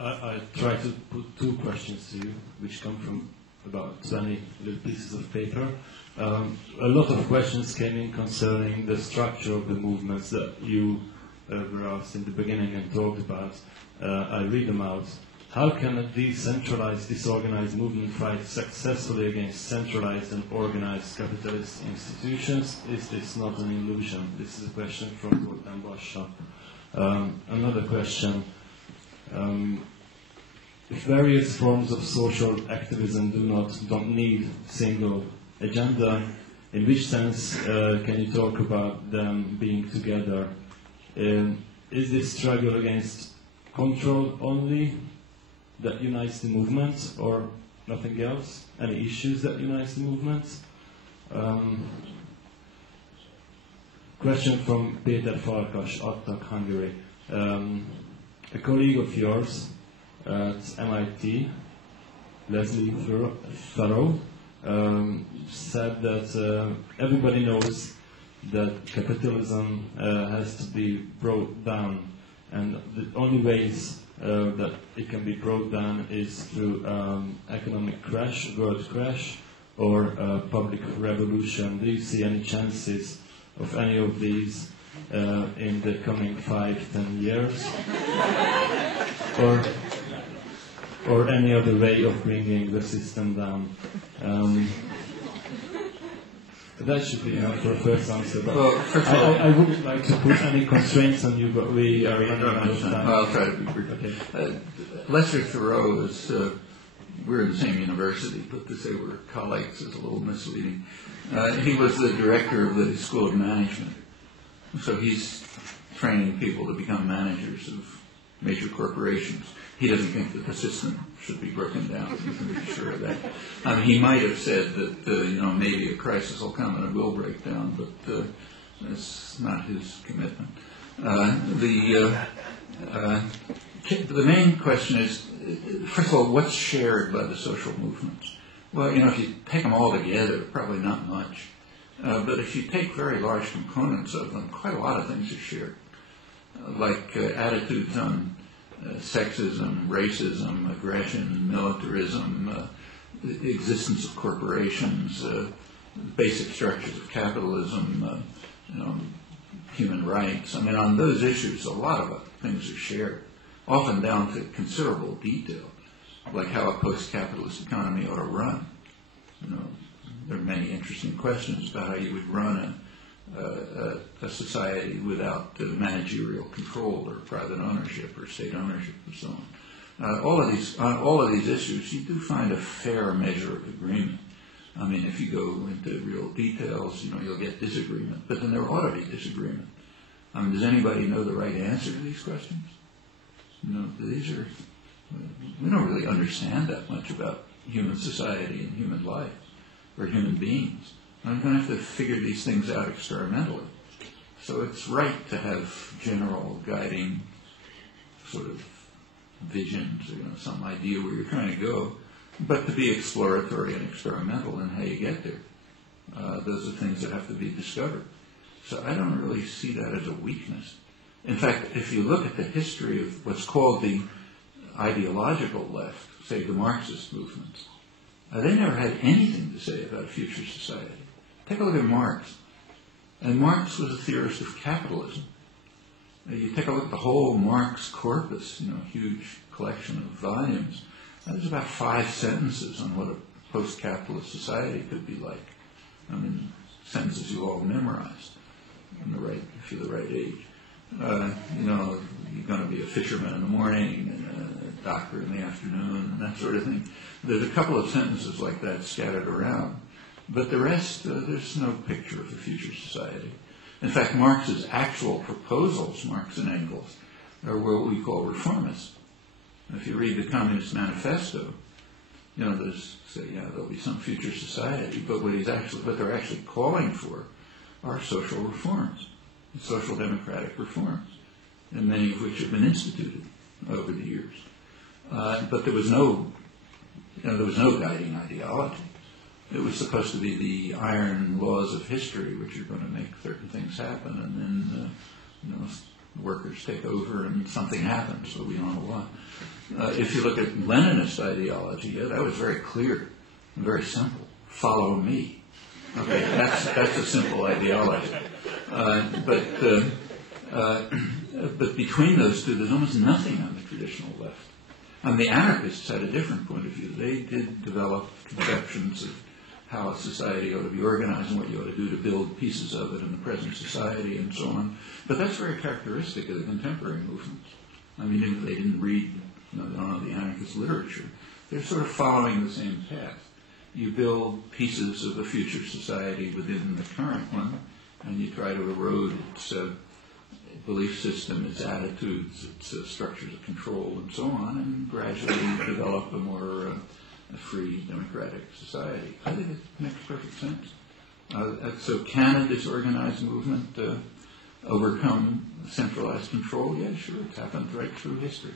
I try to put two questions to you, which come from about 20 little pieces of paper. A lot of questions came in concerning the structure of the movements that you were asked in the beginning and talked about. I read them out. How can a decentralized, disorganized movement fight successfully against centralized and organized capitalist institutions? Is this not an illusion? This is a question from Gordon Basha. Another question. If various forms of social activism don't need single agenda, in which sense can you talk about them being together? Is this struggle against control only that unites the movement, or nothing else? Any issues that unites the movement? Question from Péter Farkas, Attak, Hungary. A colleague of yours at MIT, Leslie Farrow, said that everybody knows that capitalism has to be brought down, and the only ways that it can be brought down is through economic crash, world crash, or public revolution. Do you see any chances of any of these in the coming 5-10 years? Or any other way of bringing the system down? That should be enough for a first answer. But well, I wouldn't like to put any constraints on you, but we are running out of time. I'll try to be brief. Okay. Lester Thoreau is, we're in the same university, but to say we're colleagues is a little misleading. He was the director of the School of Management. So he's training people to become managers of major corporations. He doesn't think that the system should be broken down. You can be sure of that. He might have said that maybe a crisis will come and it will break down, but that's not his commitment. The main question is, first of all, what's shared by the social movements? Well, if you take them all together, probably not much. But if you take very large components of them, quite a lot of things are shared, like attitudes on sexism, racism, aggression, militarism, the existence of corporations, basic structures of capitalism, human rights. I mean, on those issues, a lot of things are shared, often down to considerable detail, like how a post-capitalist economy ought to run. There are many interesting questions about how you would run a society without managerial control or private ownership or state ownership and so on. All of these issues, you do find a fair measure of agreement. I mean, if you go into real details, you'll get disagreement, but then there ought to be disagreement. I mean, does anybody know the right answer to these questions? We don't really understand that much about human society and human life or human beings. I'm going to have to figure these things out experimentally. So it's right to have general guiding sort of visions, some idea where you're trying to go, but to be exploratory and experimental in how you get there. Those are things that have to be discovered. So I don't really see that as a weakness. In fact, if you look at the history of what's called the ideological left, say the Marxist movements, they never had anything to say about a future society. Take a look at Marx. And Marx was a theorist of capitalism. You take a look at the whole Marx corpus, huge collection of volumes. There's about 5 sentences on what a post-capitalist society could be like. I mean, sentences you all memorized if you're the right age. You're going to be a fisherman in the morning and a doctor in the afternoon and that sort of thing. There's a couple of sentences like that scattered around. But the rest, there's no picture of a future society. In fact, Marx's actual proposals, Marx and Engels, are what we call reformists. And if you read the Communist Manifesto, there's there'll be some future society, but what they're actually calling for are social reforms, social democratic reforms, and many of which have been instituted over the years. But there was no guiding ideology. It was supposed to be the iron laws of history which are going to make certain things happen, and then workers take over and something happens, so we don't know what. If you look at Leninist ideology, yeah, that was very clear and very simple. Follow me. Okay, that's a simple ideology. But between those two, there's almost nothing on the traditional left. And the anarchists had a different point of view. They did develop conceptions of how a society ought to be organized and what you ought to do to build pieces of it in the present society and so on. But that's very characteristic of the contemporary movements. I mean, they didn't read, they don't know the anarchist literature. They're sort of following the same path. You build pieces of a future society within the current one, and you try to erode its belief system, its attitudes, its structures of control, and so on, and gradually develop a more free, democratic society. I think it makes perfect sense. So can a disorganized movement overcome centralized control? Yeah, sure. It's happened right through history.